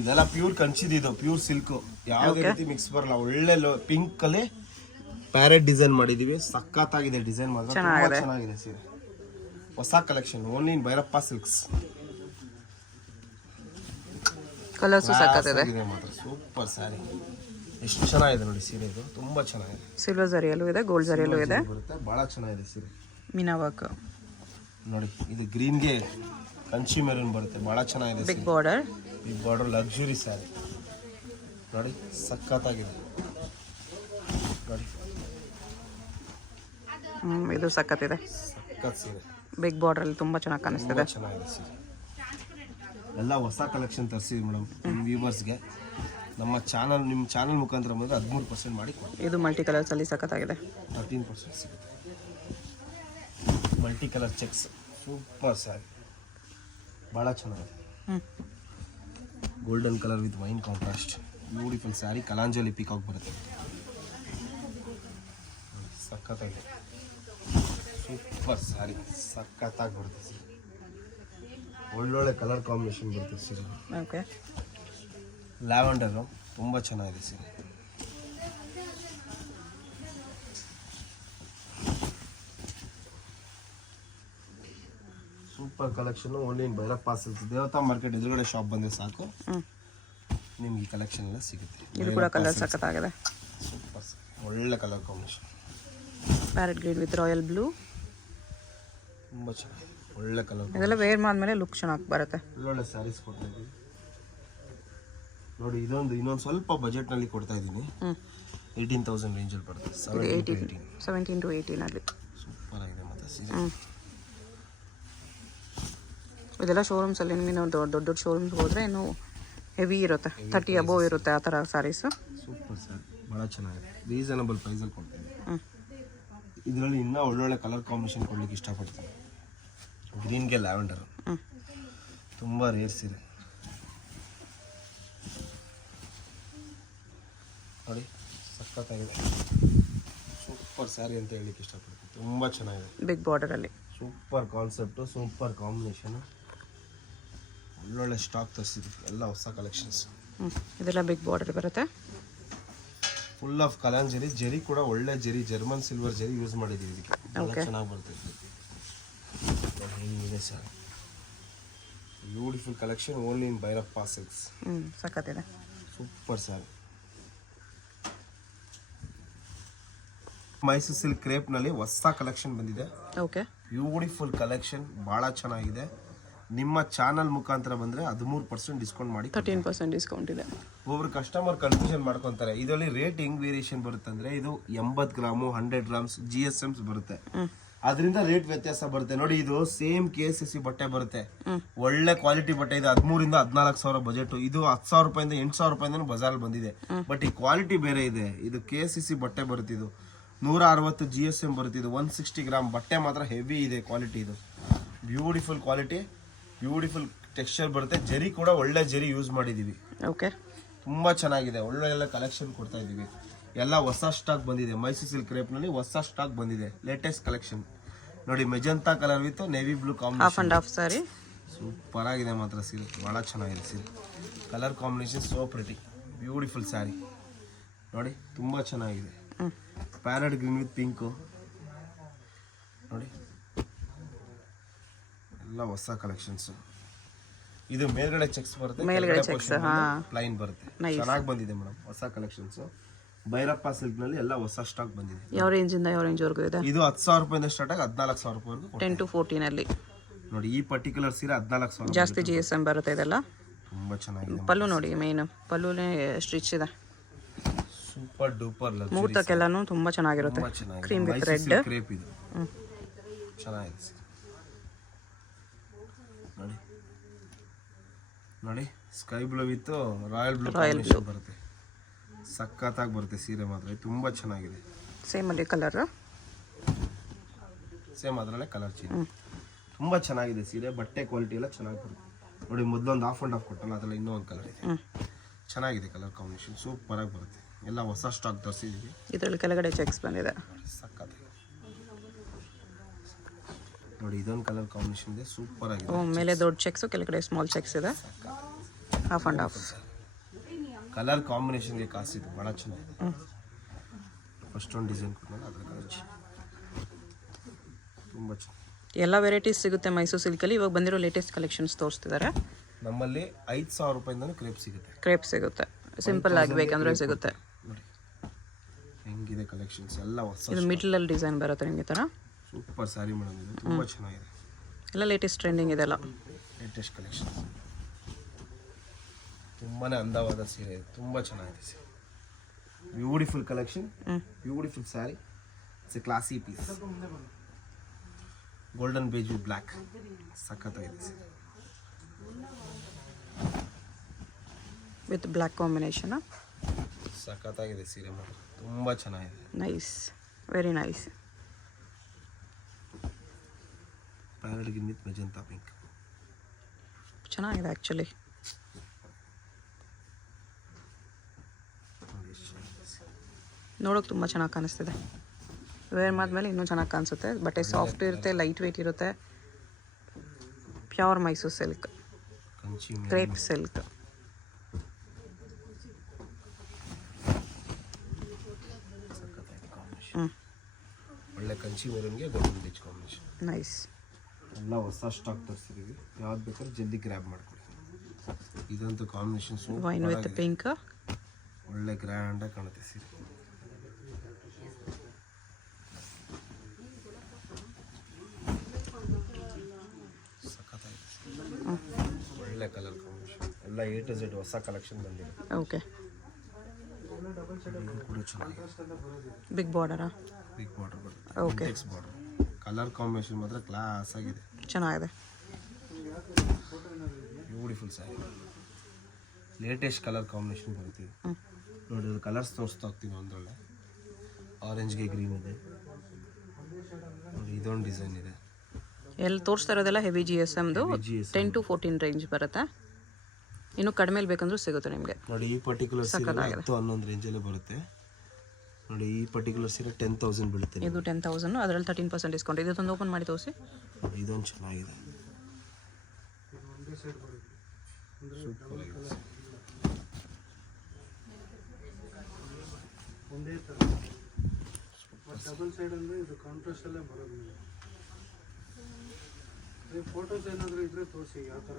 ಇದೆಲ್ಲ ಪ್ಯೂರ್ ಕಂಚಿದಿದು, ಪ್ಯೂರ್ ಸಿಲ್ಕ್, ಯಾವುದೇ ರೀತಿ ಮಿಕ್ಸ್ ಬರಲ್ಲ. ಒಳ್ಳೆ ಪಿಂಕ್ ಅಲ್ಲಿ ಪ್ಯಾರೆಟ್ ಡಿಸೈನ್ ಮಾಡಿದೀವಿ, ಸಖತ್ತಾಗಿದೆ ಡಿಸೈನ್ ಮಾತ್ರ, ತುಂಬಾ ಚೆನ್ನಾಗಿದೆ ಸೀರೆ. ಹೊಸ collection, only in Bhairappa silks. Colours ಸಖತ್ತಿದೆ ಮಾತ್ರ, ಸೂಪರ್ ಸ್ಯಾರಿ. ಎಷ್ಟು ಚೆನ್ನಾಗಿದೆ ನೋಡಿ ಸೀರೆ, ಇದು ತುಂಬಾ ಚೆನ್ನಾಗಿದೆ. ಸಿಲ್ವರ್ ಜರಿಯಲ್ಲೂ ಇದೆ, ಗೋಲ್ಡ್ ಜರಿಯಲ್ಲೂ ಇದೆ, ಬಹಳ ಚೆನ್ನಾಗಿದೆ ಸೀರೆ. ಮೀನಾ ವರ್ಕ್ ನೋಡಿ. ಇದು ಗ್ರೀನ್ಗೆ ಕಂಚಿ ಮೆರೂನ್ ಬರುತ್ತೆ, ಬಹಳ ಚೆನ್ನಾಗಿದೆ. ಬಿಗ್ ಬಾರ್ಡರ್ ಲಕ್ಸುರಿ ಸ್ಯಾರಿ ನೋಡಿ, ಸಖತ್ತಾಗಿದೆ ನೋಡಿ. ಇದು ಸಖತ್ತಿದೆ, ಸಖತ್ ಸೀರೆ. ಬಿಗ್ ಬಾರ್ಡರ್ ಅಲ್ಲಿ ತುಂಬಾ ಚೆನ್ನಾಗಿ ಕಾಣಿಸ್ತಿದೆ. ಚೆನ್ನಾಗಿದೆ ಸೀರೆ. ಎಲ್ಲ ಹೊಸ ಕಲೆಕ್ಷನ್ ತರಿಸಿದ್ವಿ ಮೇಡಮ್ ನಿಮ್ಮ ವ್ಯೂವರ್ಸ್ಗೆ. ನಿಮ್ಮ ಚಾನಲ್ ಮುಖಾಂತರ ಬಂದರೆ 13% ಮಾಡಿ ಕೊಡಿ. ಇದು ಮಲ್ಟಿ ಕಲರ್ಸ್ ಅಲ್ಲಿ ಸಖತ್ತಾಗಿದೆ, 13% ಸಿಗುತ್ತೆ. Multi colour checks, super sari, ಭಾಳ ಚೆನ್ನಾಗಿದೆ. Golden colour with wine contrast, beautiful sari. Kalanjali peacock ಬರುತ್ತೆ, ಸಖತ್ತಾಗಿದೆ. ಸೂಪರ್ ಸ್ಯಾರಿ, ಸಖತ್ತಾಗಿ ಬರುತ್ತೆ. ಒಳ್ಳೊಳ್ಳೆ ಕಲರ್ ಕಾಂಬಿನೇಷನ್ ಬರುತ್ತೆ ಸೀರೆ. ಓಕೆ, ಲ್ಯಾವೆಂಡರು ತುಂಬ ಚೆನ್ನಾಗಿದೆ ಸೀರೆ. Super collection, only in Bhairappa silks. ದೇವತಾ ಮಾರ್ಕೆಟ್ ಎದುರುಗಡೆ ಶಾಪ್ ಬಂದರೆ ಸಾಕು, ನಿಮ್ಗೆ ಈ ಕಲೆಕ್ಷನ್ ಎಲ್ಲ ಸಿಗುತ್ತೆ. ಇದು ಕೂಡ ಕಲರ್ ಸಖತ್ತಾಗಿದೆ, ಸೂಪರ್, ಒಳ್ಳೆ colour combination. Parrot green with royal blue, ತುಂಬ ಚೆನ್ನಾಗಿದೆ, ಒಳ್ಳೆ ಕಲರ್. ಇದೆಲ್ಲ ವೇರ್ ಮಾಡಿದ್ಮೇಲೆ ಲುಕ್ ಚೆನ್ನಾಗಿ ಬರುತ್ತೆ. ಒಳ್ಳೊಳ್ಳೆ ಸ್ಯಾರೀಸ್ ಕೊಡ್ತಾ ಇದ್ದೀವಿ ನೋಡಿ. ಇನ್ನೊಂದು ಸ್ವಲ್ಪ ಬಜೆಟ್ನಲ್ಲಿ ಕೊಡ್ತಾ ಇದ್ದೀನಿ. 18,000 ರೇಂಜಲ್ಲಿ ಬರುತ್ತೆ, 17 to 18 ಅಲ್ಲಿ. ಸೂಪರ್ ಆಗಿದೆ ಮತ್ತೆ ಸೀರೆ. ಇದೆಲ್ಲ ಶೋರೂಮ್ಸಲ್ಲಿ ನಿಮಗೆ ದೊಡ್ಡ ಶೋರೂಮ್ಸ್ಗೆ ಹೋದರೆ ಇನ್ನೂ ಹೆವಿ ಇರುತ್ತೆ, 30 ಅಬೋವ್ ಇರುತ್ತೆ ಆ ಥರ ಸ್ಯಾರೀಸು. ಸೂಪರ್ ಸ್ಯಾರಿ, ಭಾಳ ಚೆನ್ನಾಗಿದೆ, ರೀಸನಬಲ್ ಪ್ರೈಸಲ್ಲಿ ಕೊಡ್ತೀನಿ. ಇದರಲ್ಲಿ ಇನ್ನೂ ಒಳ್ಳೊಳ್ಳೆ ಕಲರ್ ಕಾಂಬಿನೇಷನ್ ಕೊಡ್ಲಿಕ್ಕೆ ಇಷ್ಟಪಡ್ತೀನಿ. ಗ್ರೀನ್ಗೆ ಲ್ಯಾವೆಂಡರು, ತುಂಬ ರೇರ್ ಸೀರೆ ನೋಡಿ, ಸಖತ್ತಾಗಿದೆ. ಸೂಪರ್ ಸ್ಯಾರಿ ಅಂತ ಹೇಳಲಿಕ್ಕೆ ಇಷ್ಟಪಡ್ತೀನಿ, ತುಂಬ ಚೆನ್ನಾಗಿದೆ. ಬಿಗ್ ಬಾರ್ಡರಲ್ಲಿ ಸೂಪರ್ ಕಾನ್ಸೆಪ್ಟು, ಸೂಪರ್ ಕಾಂಬಿನೇಷನು, ಒಳ್ಳೊಳ್ಳೆ ಸ್ಟಾಕ್ ತರಿಸಿದ್ವಿ, ಎಲ್ಲ ಹೊಸ ಕಲೆಕ್ಷನ್ಸ್. ಇದೆಲ್ಲ ಬಿಗ್ ಬಾರ್ಡರ್ ಬರುತ್ತೆ. ಫುಲ್ ಆಫ್ ಕಲಾನ್ ಜರಿ, ಜರಿ ಕೂಡ ಒಳ್ಳೆ ಜರಿ, ಜರ್ಮನ್ ಸಿಲ್ವರ್ ಜರಿ ಯೂಸ್ ಮಾಡಿದ್ದೀವಿ ಇದಕ್ಕೆ. ಚೆನ್ನಾಗಿ ಬರ್ತೈತೆ. ಹಿಂಗಿದೆ sir, beautiful collection only in Bhairappa silks. ಸಖತ್ತಿದೆ, ಸೂಪರ್ ಸರ್. ಮೈಸೂರು ಸಿಲ್ಕ್ ಕ್ರೇಪ್ನಲ್ಲಿ ಹೊಸ ಕಲೆಕ್ಷನ್ ಬಂದಿದೆ. ಓಕೆ, ಬ್ಯೂಟಿಫುಲ್ ಕಲೆಕ್ಷನ್, ಭಾಳ ಚೆನ್ನಾಗಿದೆ. ನಿಮ್ಮ ಚಾನಲ್ ಮುಖಾಂತರ ಬಂದರೆ 13% ಡಿಸ್ಕೌಂಟ್ ಮಾಡಿ, 13% ಡಿಸ್ಕೌಂಟ್ ಇದೆ. ಒಬ್ಬರು ಕಸ್ಟಮರ್ ಕನ್ಫ್ಯೂಷನ್ ಮಾಡ್ಕೊತಾರೆ. ಇದರಲ್ಲಿ ರೇಟ್ ಹೆಂಗ್ ವೇರಿಯೇಷನ್ ಬರುತ್ತೆ ಅಂದರೆ, ಇದು 80 ಗ್ರಾಮು 100 ಗ್ರಾಮ್ಸ್ GSMs ಬರುತ್ತೆ, ಅದರಿಂದ ರೇಟ್ ವ್ಯತ್ಯಾಸ ಬರುತ್ತೆ. ನೋಡಿ, ಇದು ಸೇಮ್ KCC ಬಟ್ಟೆ ಬರುತ್ತೆ, ಒಳ್ಳೆ ಕ್ವಾಲಿಟಿ ಬಟ್ಟೆ ಇದೆ. 13,000 ಇಂದ 14,000 ಬಜೆಟ್. ಇದು 10,000 ರೂಪಾಯಿಂದ 8,000 ರೂಪಾಯಿಂದ ಬಜಾರ್ ಬಂದಿದೆ. ಬಟ್ ಈ ಕ್ವಾಲಿಟಿ ಬೇರೆ ಇದೆ. ಇದು KCC ಬಟ್ಟೆ ಬರುತ್ತೆ, ಇದು 160 GSM ಬರುತ್ತೆ. ಇದು 160 ಗ್ರಾಮ್ ಬಟ್ಟೆ ಮಾತ್ರ ಹೆವಿ ಇದೆ ಕ್ವಾಲಿಟಿ. ಇದು ಬ್ಯೂಟಿಫುಲ್ ಕ್ವಾಲಿಟಿ, ಬ್ಯೂಟಿಫುಲ್ ಟೆಕ್ಸ್ಚರ್ ಬರುತ್ತೆ. ಜರಿ ಕೂಡ ಒಳ್ಳೆ ಜರಿ ಯೂಸ್ ಮಾಡಿದೀವಿ. ಓಕೆ, ತುಂಬಾ ಚೆನ್ನಾಗಿದೆ. ಒಳ್ಳೆ ಕಲೆಕ್ಷನ್ ಕೊಡ್ತಾ ಇದೀವಿ. ಎಲ್ಲ ಹೊಸ ಸ್ಟಾಕ್ ಬಂದಿದೆ. ಮೈಸೂರು ಸಿಲ್ಕ್ ಕ್ರೇಪ್ನಲ್ಲಿ ಹೊಸ ಸ್ಟಾಕ್ ಬಂದಿದೆ, ಲೇಟೆಸ್ಟ್ ಕಲೆಕ್ಷನ್. ನೋಡಿ, magenta colour with navy blue combination, half and half sari. Super ಆಗಿದೆ ಮಾತ್ರ. ಸಿಲ್ಕ್ ಭಾಳ ಚೆನ್ನಾಗಿದೆ. Silk colour combination so pretty, beautiful sari. ನೋಡಿ, ತುಂಬ ಚೆನ್ನಾಗಿದೆ. Parrot green with pink. ನೋಡಿ, ಎಲ್ಲ ಹೊಸ ಕಲೆಕ್ಷನ್ಸ್. ಇದು ಮೇಲ್ಗಡೆ ಚೆಕ್ಸ್ ಬರುತ್ತೆ, ಮೇಲ್ಗಡೆ ಚೆಕ್ಸ್, ಪ್ಲೈನ್ ಬರುತ್ತೆ. ಚೆನ್ನಾಗಿ ಬಂದಿದೆ ಮೇಡಮ್, ಹೊಸ ಕಲೆಕ್ಷನ್ಸ್. ಭೈರಪ್ಪ ಸಿಲ್ಕ್ ನಲ್ಲಿ ಎಲ್ಲ ಹೊಸ ಸ್ಟಾಕ್ ಬಂದಿದೆ. ಯಾವ ರೇಂಜ್ ಇಂದ ಯಾವ ರೇಂಜ್ ವರೆಗೂ ಇದೆ? ಇದು 10,000 ರೂಪಾಯಿಂದ ಸ್ಟಾರ್ಟ್ ಆಗಿ 14,000 ರೂಪಾಯಿವರೆಗೂ. 10 to 14 ಅಲ್ಲಿ. ನೋಡಿ, ಈ ಪರ್ಟಿಕ್ಯುಲರ್ ಸೀರೆ 14,000 ಜಾಸ್ತಿ GSM ಬರುತ್ತೆ ಇದೆಲ್ಲ. ತುಂಬಾ ಚೆನ್ನಾಗಿದೆ. ಪಲ್ಲು ನೋಡಿ, ಮೇನ್ ಪಲ್ಲುನೇ ಸ್ಟಿಚ್ ಇದೆ. Super duper luxury. ಮುಹೂರ್ತಕ್ಕೆಲ್ಲಾನು ತುಂಬಾ ಚೆನ್ನಾಗಿರುತ್ತೆ. ಕ್ರೀಮ್ ವಿತ್ ರೆಡ್ ಕ್ರೇಪ್ ಇದು ಚೆನ್ನಾಗಿದೆ. ನೋಡಿ ನೋಡಿ, sky blue with royal blue combination ಬರುತ್ತೆ. ಸಖತ್ತಾಗಿ ಬರುತ್ತೆ ಸೀರೆ ಮಾತ್ರ. ತುಂಬಾ ಚೆನ್ನಾಗಿದೆ. ಸೇಮ್ ಅಲ್ಲಿ ಕಲರ್, ಸೇಮ್ ಅದರಲ್ಲೇ ಕಲರ್ ಚೇಂಜ್. ತುಂಬಾ ಚೆನ್ನಾಗಿದೆ ಸೀರೆ. ಬಟ್ಟೆ ಕ್ವಾಲಿಟಿ ಎಲ್ಲ ಚೆನ್ನಾಗಿ ಬರುತ್ತೆ. ನೋಡಿ, ಮೊದಲೊಂದು ಹಾಫ್ ಅಂಡ್ ಹಾಫ್ ಕೊಟ್ಟಲ್ಲ, ಅದರಲ್ಲಿ ಇನ್ನೂ ಒಂದು ಕಲರ್ ಇದೆ. ಚೆನ್ನಾಗಿದೆ ಕಲರ್ ಕಾಂಬಿನೇಷನ್, ಸೂಪರ್ ಆಗಿ ಬರುತ್ತೆ. ಎಲ್ಲ ಹೊಸ ಸ್ಟಾಕ್ ತರಿಸಿದ್ದೀವಿ. ಇದರಲ್ಲಿ ಕೆಳಗಡೆ ಚೆಕ್ಸ್ ಬಂದಿದೆ. ಸಖತ್ತಾಗಿ ನೋಡಿ, ಇದೊಂದು ಕಲರ್ ಕಾಂಬಿನೇಷನ್ ಇದೆ, ಸೂಪರ್ ಆಗಿದೆ. ಮೇಲೆ ದೊಡ್ಡ ಚೆಕ್ಸ್, ಕೆಳಗಡೆ ಸ್ಮಾಲ್ ಚೆಕ್ಸ್ ಇದೆ, ಹಾಫ್ ಅಂಡ್ ಹಾಫ್. ಕಲರ್ ಕಾಂಬಿನೇಷನ್ಗೆ ಕಾಸಿದೆ, ಭಾಳ ಚೆನ್ನಾಗಿದೆ. ಫಸ್ಟ್ ಒಂದು ಡಿಸೈನ್ ಕೊಟ್ಟಲ್ಲ, ಅದರ ಕಲರ್ ತುಂಬ ಚೆನ್ನಾಗಿ. ಎಲ್ಲ ವೆರೈಟೀಸ್ ಸಿಗುತ್ತೆ ಮೈಸೂರು ಸಿಲ್ಕಲ್ಲಿ. ಇವಾಗ ಬಂದಿರೋ ಲೇಟೆಸ್ಟ್ ಕಲೆಕ್ಷನ್ಸ್ ತೋರಿಸ್ತಿದ್ದಾರೆ. ನಮ್ಮಲ್ಲಿ 5,000 ರೂಪಾಯಿಂದನೂ ಕ್ರೇಪ್ ಸಿಗುತ್ತೆ. ಕ್ರೇಪ್ ಸಿಗುತ್ತೆ, ಸಿಂಪಲ್ ಆಗಿ ಬೇಕಂದ್ರೆ ಸಿಗುತ್ತೆ. ನೋಡಿ ಹೆಂಗಿದೆ ಕಲೆಕ್ಷನ್ಸ್, ಎಲ್ಲ ಹೊಸ. ಇದು ಮಿಡ್ಲಲ್ಲಿ ಡಿಸೈನ್ ಬರುತ್ತೆ ನಿಮಗೆ ಥರ. ಸೂಪರ್ ಸ್ಯಾರಿ ಮೇಡಮ್, ಇದು ತುಂಬ ಚೆನ್ನಾಗಿದೆ. ಎಲ್ಲ ಲೇಟೆಸ್ಟ್ ಟ್ರೆಂಡಿಂಗ್ ಇದೆಲ್ಲ, ಲೇಟೆಸ್ಟ್ ಕಲೆಕ್ಷನ್. ತುಂಬಾ ಅಂದವಾದ ಸೀರೆ ಇದೆ, ತುಂಬ ಚೆನ್ನಾಗಿದೆ ಸೀರೆ. Beautiful collection, beautiful sari. It's a classy piece. Golden beige with black, ಸಖತ್ತಾಗಿದೆ ಸೀರೆ. ವಿತ್ ಬ್ಲ್ಯಾಕ್ ಕಾಂಬಿನೇಷನ್, ಸಖತ್ತಾಗಿದೆ ಸೀರೆ ಮಾತ್ರ, ತುಂಬ ಚೆನ್ನಾಗಿದೆ. Nice, very nice. Parrot green with magenta pink, ಚೆನ್ನಾಗಿದೆ ಆ್ಯಕ್ಚುಲಿ. ನೋಡೋಕೆ ತುಂಬ ಚೆನ್ನಾಗಿ ಕಾಣಿಸ್ತಿದೆ. ವೇರ್ ಮಾಡಿದ್ಮೇಲೆ ಇನ್ನೂ ಚೆನ್ನಾಗಿ ಕಾಣಿಸುತ್ತೆ. ಬಟ್ಟೆ ಸಾಫ್ಟ್ ಇರುತ್ತೆ, ಲೈಟ್ ವೆಯ್ಟ್ ಇರುತ್ತೆ. Pure Mysuru silk, crepe silk. ಒಳ್ಳೆ ಕಂಚಿ ಮೆರೂನ್ಗೆ ಗೋಲ್ಡನ್ ಬೀಚ್ ಕಾಂಬಿನೇಷನ್. ನೈಸ್. ಎಲ್ಲ ಹೊಸ ಸ್ಟಾಕ್ ತರಿಸಿದ್ದೀವಿ, ಯಾವ್ದು ಬೇಕಾದ್ರೆ ಜಲ್ದಿ ಗ್ರ್ಯಾಬ್ ಮಾಡ್ಕೊಳ್ಳಿ. ಇದಂತೂ ಕಾಂಬಿನೇಷನ್ ವೈನ್ ವಿತ್ ಪಿಂಕ್, ಒಳ್ಳೆ ಗ್ರ್ಯಾಂಡಾಗಿ ಕಾಣುತ್ತೆ ಸೀರೆ. ಒಳ್ಳೆ ಕಲರ್ ಕಾಂಬಿನೇಷನ್. ಎಲ್ಲ A to Z ಹೊಸ ಕಲೆಕ್ಷನ್ ಬಂದಿದೆ. ಓಕೆ, ಇದು ಕೂಡ ಚೆನ್ನಾಗಿದೆ. ಬಿಗ್ ಬಾರ್ಡರಾ? ಬಿಗ್ ಬಾರ್ಡರ್ ಬರುತ್ತೆ. Okay, border. ಕಲರ್ ಕಾಂಬಿನೇಷನ್ ಮಾತ್ರ ಕ್ಲಾಸ್ ಆಗಿದೆ, ಚೆನ್ನಾಗಿದೆ. Beautiful sari. Latest colour combination ಬರುತ್ತೆ. ನೋಡಿ, ಕಲರ್ಸ್ ತೋರಿಸ್ತಾ ಹೋಗ್ತೀನಿ. ಒಂದೊಳ್ಳೆ ಆರೆಂಜ್ಗೆ ಗ್ರೀನ್ ಇದೆ. ನೋಡಿ, ಇದೊಂದು ಡಿಸೈನ್ ಇದೆ. ಎಲ್ಲಿ ತೋರಿಸ್ತಾ ಇರೋದೆಲ್ಲ ಹೆವಿ GSMದು 10 to 14 ರೇಂಜ್ ಬರುತ್ತೆ. ಇನ್ನು ಕಡಿಮೆ ಬೇಕಂದ್ರೂ ಸಿಗುತ್ತೆ ನಿಮಗೆ. ನೋಡಿ, ಈ ಪರ್ಟಿಕ್ಯುಲರ್ ಸೀರೆ 10-11 ರೇಂಜಲ್ಲೇ ಬರುತ್ತೆ. ನೋಡಿ, ಈ ಪರ್ಟಿಕ್ಯುಲರ್ ಸೀರೆ 10,000 ಬೀಳುತ್ತೆ. ಇದು 10,000, ಅದರಲ್ಲಿ 13% ಡಿಸ್ಕೌಂಟ್. ಇದೊಂದು ಓಪನ್ ಮಾಡಿ ತೋರಿಸಿ. ನೋಡಿ, ಇದೊಂದು ಚೆನ್ನಾಗಿದೆ, ಸೂಪರ್ ಆಗಿದೆ. ಡಬಲ್ ಸೈಡ್ ಅಂದರೆ ಇದು ಕಾಂಟ್ರಾಸ್ಟ್ ಅಲ್ಲೇ ಬರೋದು ನಿಮಗೆ. ಫೋಟೋಸ್ ಏನಾದರೂ ಇದ್ರೆ ತೋರಿಸಿ ಯಾವ ಥರ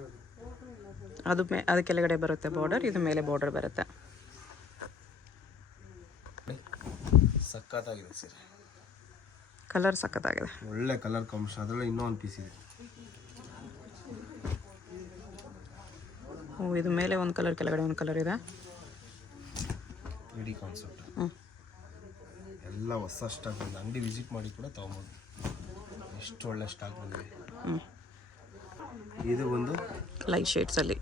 ಅದು ಅದು ಕೆಳಗಡೆ ಬರುತ್ತೆ ಬಾರ್ಡರ್, ಇದು ಮೇಲೆ ಬಾರ್ಡರ್ ಬರುತ್ತೆ. ಸಖತ್ತಾಗಿದೆ ಸೀರೆ, ಕಲರ್ ಸಖತ್ತಾಗಿದೆ, ಒಳ್ಳೆ ಕಲರ್ ಕಾಂಬಿನೇಷನ್. ಅದರಲ್ಲಿ ಇನ್ನೂ ಒಂದು ಪೀಸ್ ಇದೆ. ಓ ಇದು ಮೇಲೆ ಒಂದು ಕಲರ್ ಕೆಳಗಡೆ ಒಂದು ಕಲರ್ ಇದೆ. ಇಡೀ ಕಾನ್ಸೆಪ್ಟ್ ಎಲ್ಲ ಹೊಸ ಸ್ಟಾಕ್ ಬಂದಿದೆ. ಅಂಗಡಿ ವಿಸಿಟ್ ಮಾಡಿ ಕೂಡ ತೊಗೊಬೋದು. ಎಷ್ಟು ಒಳ್ಳೆ ಸ್ಟಾಕ್ ಬಂದಿದೆ. ಇದು ಒಂದು ಲೈಟ್ ಶೇಡ್ಸಲ್ಲಿ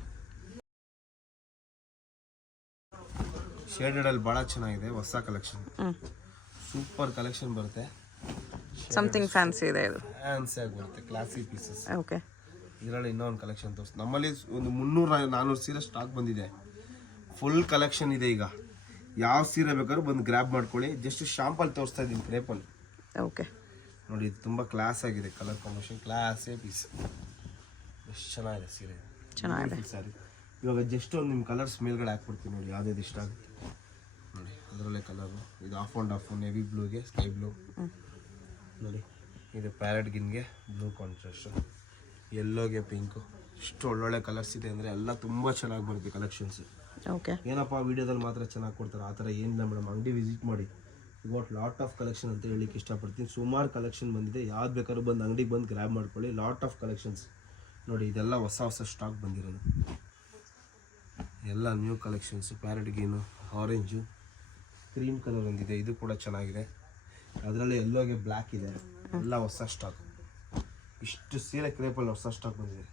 ಶೇಡೆಡಲ್ಲಿ ಭಾಳ ಚೆನ್ನಾಗಿದೆ. ಹೊಸ ಕಲೆಕ್ಷನ್, ಸೂಪರ್ ಕಲೆಕ್ಷನ್ ಬರುತ್ತೆ. ಸಮಥಿಂಗ್ ಫ್ಯಾನ್ಸಿ ಇದೆ ಇದು, ಫ್ಯಾನ್ಸಿ ಆಗಿ ಬರುತ್ತೆ, ಕ್ಲಾಸಿ ಪೀಸಸ್. ಓಕೆ ಇದರಲ್ಲಿ ಇನ್ನೊಂದು ಕಲೆಕ್ಷನ್ ತೋರಿಸ್. ನಮ್ಮಲ್ಲಿ ಒಂದು 300-400 ಸೀರೆ ಸ್ಟಾಕ್ ಬಂದಿದೆ. ಫುಲ್ ಕಲೆಕ್ಷನ್ ಇದೆ. ಈಗ ಯಾವ ಸೀರೆ ಬೇಕಾದ್ರೂ ಬಂದು ಗ್ರ್ಯಾಬ್ ಮಾಡ್ಕೊಳ್ಳಿ. ಜಸ್ಟ್ ಶಾಂಪಲ್ ತೋರಿಸ್ತಾ ಇದ್ದೀನಿ ಕ್ರೇಪಲ್. ಓಕೆ ನೋಡಿ, ಇದು ತುಂಬ ಕ್ಲಾಸ್ ಆಗಿದೆ. ಕಲರ್ ಕಾಂಬಿನೇಷನ್ ಕ್ಲಾಸೇ ಪೀಸ್. ಎಷ್ಟು ಚೆನ್ನಾಗಿದೆ ಸೀರೆ, ಚೆನ್ನಾಗಿದೆ ಸಾರಿ. ಇವಾಗ ಜಸ್ಟ್ ಒಂದು ನಿಮ್ಮ ಕಲರ್ಸ್ ಮೇಲ್ಗಡೆ ಹಾಕ್ಬಿಡ್ತೀನಿ ನೋಡಿ, ಯಾವುದೇ ಇಷ್ಟ ಆಗುತ್ತೆ ನೋಡಿ. ಅದರಲ್ಲೇ ಕಲರು ಇದು ಆಫ್ ಆ್ಯಂಡ್ ಆಫ್, ನೇವಿ ಬ್ಲೂಗೆ ಸ್ಕೈ ಬ್ಲೂ ನೋಡಿ. ಇದು ಪ್ಯಾರೆಟ್ ಗಿನ್ಗೆ ಬ್ಲೂ ಕಾಂಟ್ರಾಸ್ಟ್, ಯೆಲ್ಲೋಗೆ ಪಿಂಕು. ಇಷ್ಟು ಒಳ್ಳೊಳ್ಳೆ ಕಲರ್ಸ್ ಇದೆ ಅಂದರೆ ಎಲ್ಲ ತುಂಬ ಚೆನ್ನಾಗಿ ಬರುತ್ತೆ ಕಲೆಕ್ಷನ್ಸ್. ಓಕೆ ಏನಪ್ಪ ವೀಡಿಯೋದಲ್ಲಿ ಮಾತ್ರ ಚೆನ್ನಾಗಿ ಕೊಡ್ತಾರೆ ಆ ಥರ ಏನಿಲ್ಲ ಮೇಡಮ್. ಅಂಗಡಿ ವಿಸಿಟ್ ಮಾಡಿ. ಗಾಟ್ ಲಾಟ್ ಆಫ್ ಕಲೆಕ್ಷನ್ ಅಂತ ಹೇಳಲಿಕ್ಕೆ ಇಷ್ಟಪಡ್ತೀನಿ. ಸುಮಾರು ಕಲೆಕ್ಷನ್ ಬಂದಿದೆ. ಯಾವ್ದು ಬೇಕಾದ್ರೂ ಬಂದು ಅಂಗಡಿಗೆ ಬಂದು ಗ್ರ್ಯಾಬ್ ಮಾಡ್ಕೊಳ್ಳಿ. ಲಾಟ್ ಆಫ್ ಕಲೆಕ್ಷನ್ಸ್ ನೋಡಿ. ಇದೆಲ್ಲ ಹೊಸ ಹೊಸ ಸ್ಟಾಕ್ ಬಂದಿರೋದು, ಎಲ್ಲ new collections. Parrot green, orange, cream colour ಒಂದಿದೆ, ಇದು ಕೂಡ ಚೆನ್ನಾಗಿದೆ. ಅದರಲ್ಲಿ ಎಲ್ಲೋಗೆ ಬ್ಲ್ಯಾಕ್ ಇದೆ. ಎಲ್ಲ ಹೊಸ ಸ್ಟಾಕ್. ಇಷ್ಟು ಸೀರೆ ಕ್ರೇಪಲ್ಲಿ ಹೊಸ ಸ್ಟಾಕ್ ಬಂದಿದೆ.